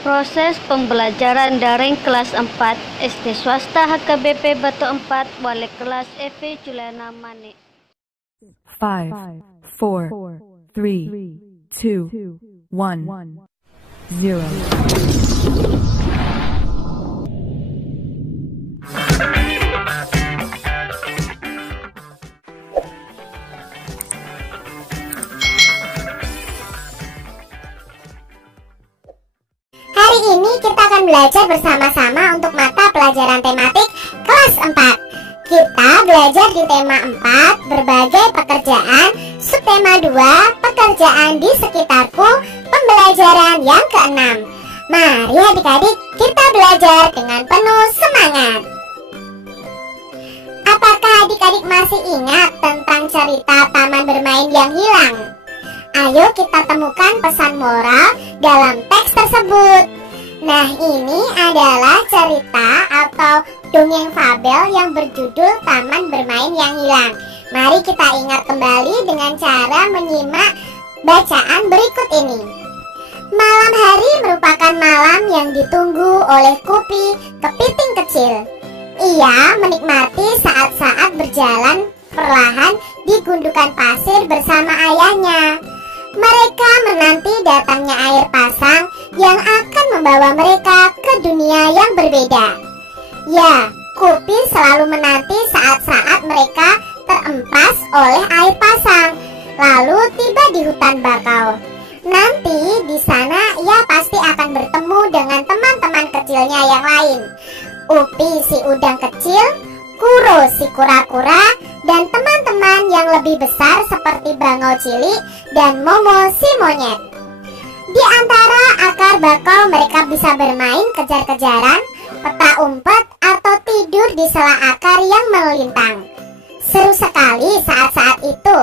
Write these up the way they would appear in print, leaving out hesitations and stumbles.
Proses pembelajaran daring kelas 4 SD swasta HKBP Batu 4 wali kelas Evi Juliana Mane. 5, 4, 3, 2, 1, 0. Hari ini kita akan belajar bersama-sama untuk mata pelajaran tematik kelas 4. Kita belajar di tema 4, berbagai pekerjaan, subtema 2, pekerjaan di sekitarku, pembelajaran yang ke-6. Mari adik-adik kita belajar dengan penuh semangat. Apakah adik-adik masih ingat tentang cerita Taman Bermain yang Hilang? Ayo kita temukan pesan moral dalam teks tersebut. Nah, ini adalah cerita atau dongeng fabel yang berjudul Taman Bermain yang Hilang. Mari kita ingat kembali dengan cara menyimak bacaan berikut ini. Malam hari merupakan malam yang ditunggu oleh Kupi, kepiting kecil. Ia menikmati saat-saat berjalan perlahan di gundukan pasir bersama ayahnya. Mereka menanti datangnya air pasang yang akan membawa mereka ke dunia yang berbeda. Ya, Kupi selalu menanti saat-saat mereka terempas oleh air pasang, lalu tiba di hutan bakau. Nanti di sana ia pasti akan bertemu dengan teman-teman kecilnya yang lain. Upi si udang kecil, Kuro si kura-kura, dan teman-teman yang lebih besar seperti bangau cilik dan Momo si monyet. Di antara akar bakau mereka bisa bermain kejar-kejaran, peta umpet, atau tidur di sela akar yang melintang. Seru sekali saat-saat itu.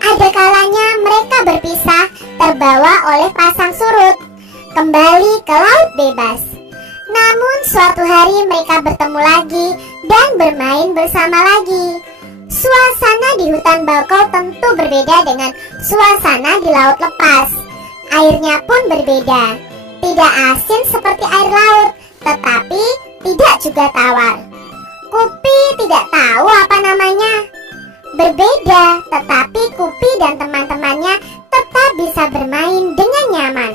Ada kalanya mereka berpisah, terbawa oleh pasang surut, kembali ke laut bebas. Namun suatu hari mereka bertemu lagi dan bermain bersama lagi. Suasana di hutan bakau tentu berbeda dengan suasana di laut lepas. Airnya pun berbeda. Tidak asin seperti air laut, tetapi tidak juga tawar. Kupi tidak tahu apa namanya. Berbeda, tetapi Kupi dan teman-temannya tetap bisa bermain dengan nyaman.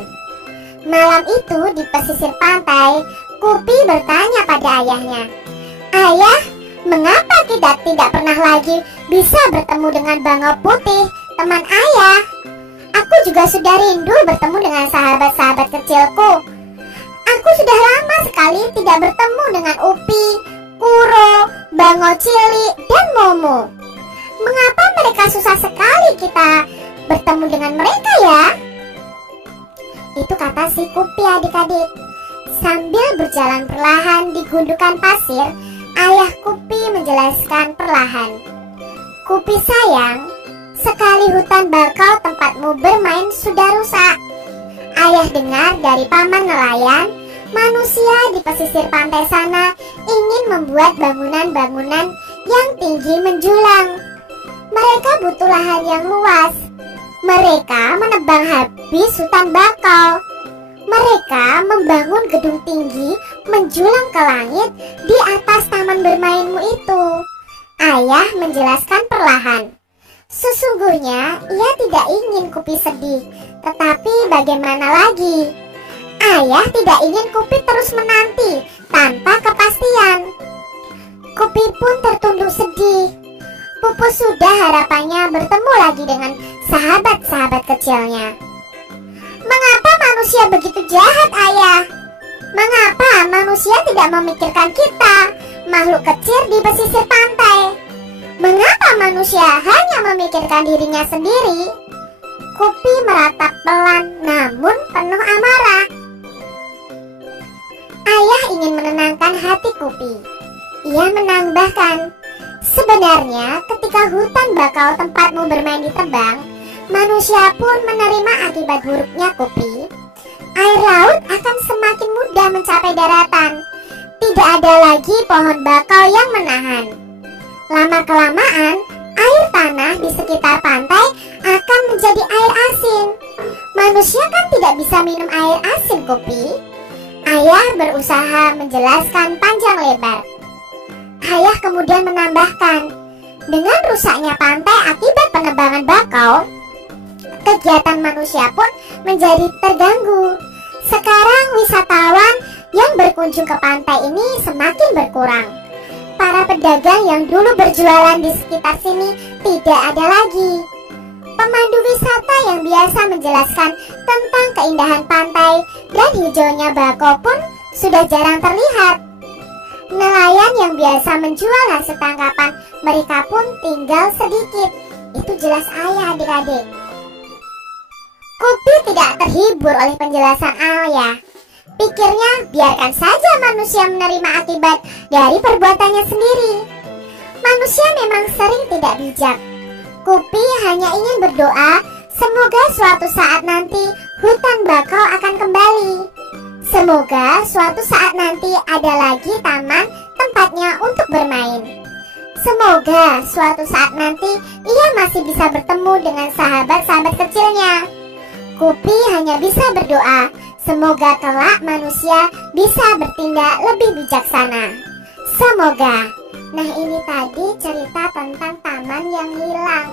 Malam itu di pesisir pantai, Kupi bertanya pada ayahnya, "Ayah, mengapa kita tidak pernah lagi bisa bertemu dengan bangau putih, teman ayah? Aku juga sudah rindu bertemu dengan sahabat-sahabat kecilku. Aku sudah lama sekali tidak bertemu dengan Upi, Kuro, bangau cilik, dan Momo. Mengapa mereka susah sekali kita bertemu dengan mereka ya?" Itu kata si Kupi adik-adik. Sambil berjalan perlahan di gundukan pasir, ayah Kupi menjelaskan perlahan. "Kupi sayang, sekali hutan bakau tempatmu bermain sudah rusak. Ayah dengar dari paman nelayan, manusia di pesisir pantai sana ingin membuat bangunan-bangunan yang tinggi menjulang. Mereka butuh lahan yang luas. Mereka menebang habis hutan bakau. Mereka membangun gedung tinggi menjulang ke langit di atas taman bermainmu itu." Ayah menjelaskan perlahan. Sesungguhnya ia tidak ingin Kupi sedih, tetapi bagaimana lagi? Ayah tidak ingin Kupi terus menanti tanpa kepastian. Kupi pun tertunduk sedih. Pupus sudah harapannya bertemu lagi dengan sahabat-sahabat kecilnya. "Mengapa manusia begitu jahat, ayah? Mengapa manusia tidak memikirkan kita, makhluk kecil di pesisir pantai? Mengapa manusia hanya memikirkan dirinya sendiri?" Kupi meratap pelan namun penuh amarah. Ayah ingin menenangkan hati Kupi. Ia menambahkan, "Sebenarnya ketika hutan bakau tempatmu bermain ditebang, manusia pun menerima akibat buruknya Kupi. Air laut akan semakin mudah mencapai daratan. Tidak ada lagi pohon bakau yang menahan. Lama-kelamaan, air tanah di sekitar pantai akan menjadi air asin. Manusia kan tidak bisa minum air asin, Kupi. Ayah berusaha menjelaskan panjang lebar. Ayah kemudian menambahkan, dengan rusaknya pantai akibat penebangan bakau, kegiatan manusia pun menjadi terganggu. Sekarang wisatawan yang berkunjung ke pantai ini semakin berkurang. Para pedagang yang dulu berjualan di sekitar sini tidak ada lagi. Pemandu wisata yang biasa menjelaskan tentang keindahan pantai dan hijaunya bakau pun sudah jarang terlihat. Nelayan yang biasa menjual hasil tangkapan mereka pun tinggal sedikit. Itu jelas ayah, adik-adik. Kupi tidak terhibur oleh penjelasan ayah. Pikirnya biarkan saja manusia menerima akibat dari perbuatannya sendiri. Manusia memang sering tidak bijak. Kupi hanya ingin berdoa semoga suatu saat nanti hutan bakau akan kembali. Semoga suatu saat nanti ada lagi taman tempatnya untuk bermain. Semoga suatu saat nanti ia masih bisa bertemu dengan sahabat-sahabat kecilnya. Kupi hanya bisa berdoa semoga kelak manusia bisa bertindak lebih bijaksana. Semoga. Nah, ini tadi cerita tentang taman yang hilang.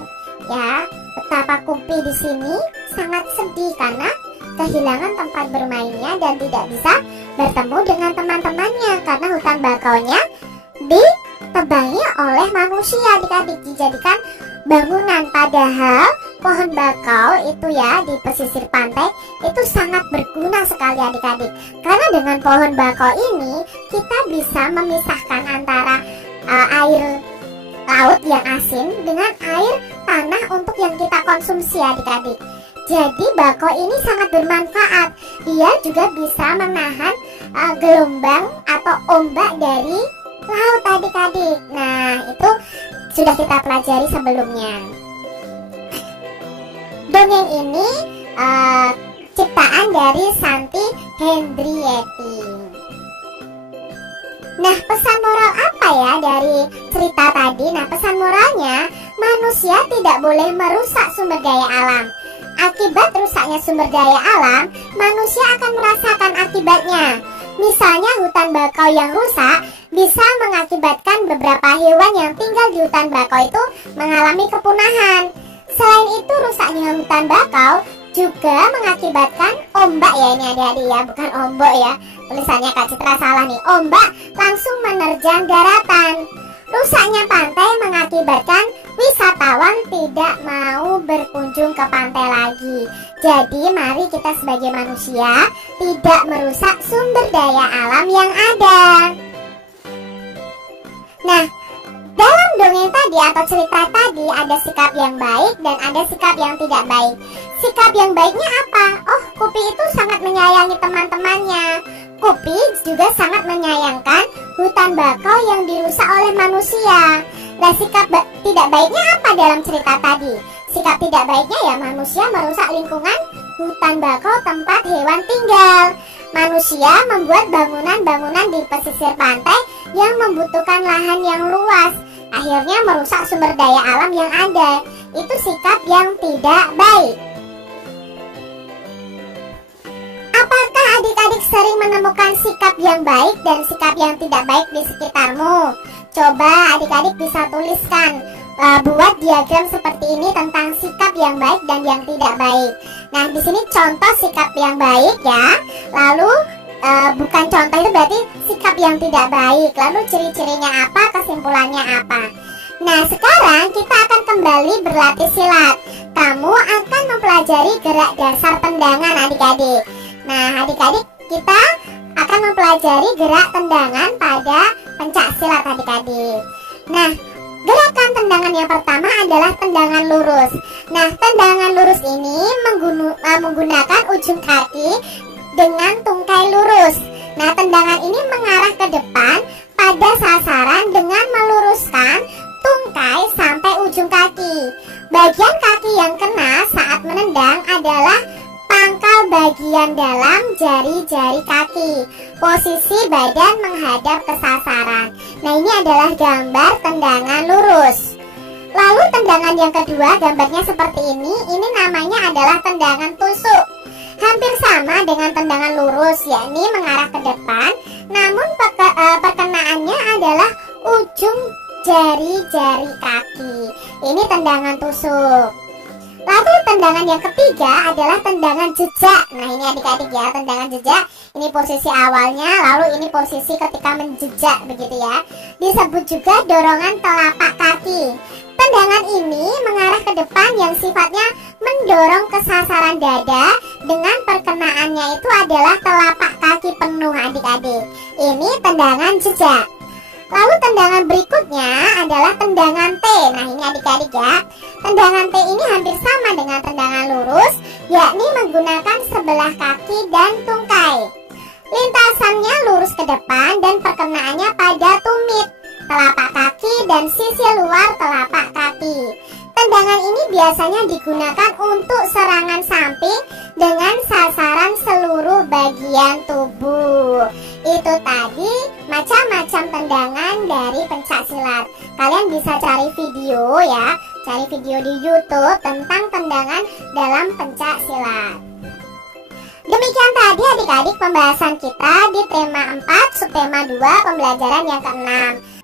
Ya, betapa Kupi di sini sangat sedih karena kehilangan tempat bermainnya dan tidak bisa bertemu dengan teman-temannya karena hutan bakaunya ditebangi oleh manusia, adik-adik, dijadikan bangunan. Padahal pohon bakau itu ya di pesisir pantai itu sangat berguna sekali, adik-adik, karena dengan pohon bakau ini kita bisa memisahkan antara air laut yang asin dengan air tanah untuk yang kita konsumsi, adik-adik. Jadi bakau ini sangat bermanfaat. Dia juga bisa menahan gelombang atau ombak dari laut, adik-adik. Nah, itu sudah kita pelajari sebelumnya. Dongeng ini ciptaan dari Santi Hendrieti. Nah, pesan moral apa ya dari cerita tadi? Nah, pesan moralnya, manusia tidak boleh merusak sumber daya alam. Akibat rusaknya sumber daya alam, manusia akan merasakan akibatnya. Misalnya hutan bakau yang rusak bisa mengakibatkan beberapa hewan yang tinggal di hutan bakau itu mengalami kepunahan. Selain itu, rusaknya hutan bakau juga mengakibatkan ombak, ya ini adik-adik ya, bukan ombak ya. Tulisannya Kak Citra salah nih. Ombak langsung menerjang daratan. Rusaknya pantai mengakibatkan wisatawan tidak mau berkunjung ke pantai lagi. Jadi mari kita sebagai manusia tidak merusak sumber daya alam yang ada. Nah, dalam dongeng tadi atau cerita tadi ada sikap yang baik dan ada sikap yang tidak baik. Sikap yang baiknya apa? Oh, Kupi itu sangat menyayangi teman-temannya. Kupi juga sangat menyayangkan hutan bakau yang dirusak oleh manusia. Nah, sikap tidak baiknya apa dalam cerita tadi? Sikap tidak baiknya ya manusia merusak lingkungan hutan bakau tempat hewan tinggal. Manusia membuat bangunan-bangunan di pesisir pantai yang membutuhkan lahan yang luas. Akhirnya merusak sumber daya alam yang ada. Itu sikap yang tidak baik. Apakah adik-adik sering menemukan sikap yang baik dan sikap yang tidak baik di sekitarmu? Coba adik-adik bisa tuliskan, buat diagram seperti ini tentang sikap yang baik dan yang tidak baik. Nah, di sini contoh sikap yang baik ya. Lalu bukan contoh itu berarti sikap yang tidak baik. Lalu ciri-cirinya apa, kesimpulannya apa. Nah, sekarang kita akan kembali berlatih silat. Kamu akan mempelajari gerak dasar tendangan, adik-adik. Nah, adik-adik, kita akan mempelajari gerak tendangan pada pencak silat, adik-adik. Nah, gerakan tendangan yang pertama adalah tendangan lurus. Nah, tendangan lurus ini menggunakan ujung kaki dengan tungkai lurus. Nah, tendangan ini mengarah ke depan pada sasaran dengan meluruskan tungkai sampai ujung kaki. Bagian kaki yang kena saat menendang adalah pangkal bagian dalam jari-jari kaki. Posisi badan menghadap ke sasaran. Nah, ini adalah gambar tendangan lurus. Lalu tendangan yang kedua, gambarnya seperti ini namanya adalah tendangan tusuk. Hampir sama dengan tendangan lurus, yakni mengarah ke depan, namun perkenaannya adalah ujung jari-jari kaki. Ini tendangan tusuk. Lalu tendangan yang ketiga adalah tendangan jejak. Nah, ini adik-adik ya, tendangan jejak. Ini posisi awalnya, lalu ini posisi ketika menjejak, begitu ya. Disebut juga dorongan telapak kaki. Tendangan ini mengarah ke depan yang sifatnya mendorong ke sasaran dada, dengan perkenaannya itu adalah telapak kaki penuh adik-adik. Ini tendangan jejak. Lalu tendangan berikutnya adalah tendangan T. Nah, ini adik-adik ya. Tendangan T ini hampir sama dengan tendangan lurus, yakni menggunakan sebelah kaki dan tungkai. Lintasannya lurus ke depan dan perkenaannya pada tumit, telapak kaki dan sisi luar telapak kaki. Tendangan ini biasanya digunakan untuk serangan samping dengan sasaran seluruh bagian tubuh. Itu tadi macam-macam tendangan dari pencaksilat. Kalian bisa cari video ya, cari video di YouTube tentang tendangan dalam pencaksilat. Demikian tadi adik-adik pembahasan kita di tema 4 subtema 2 pembelajaran yang ke-6.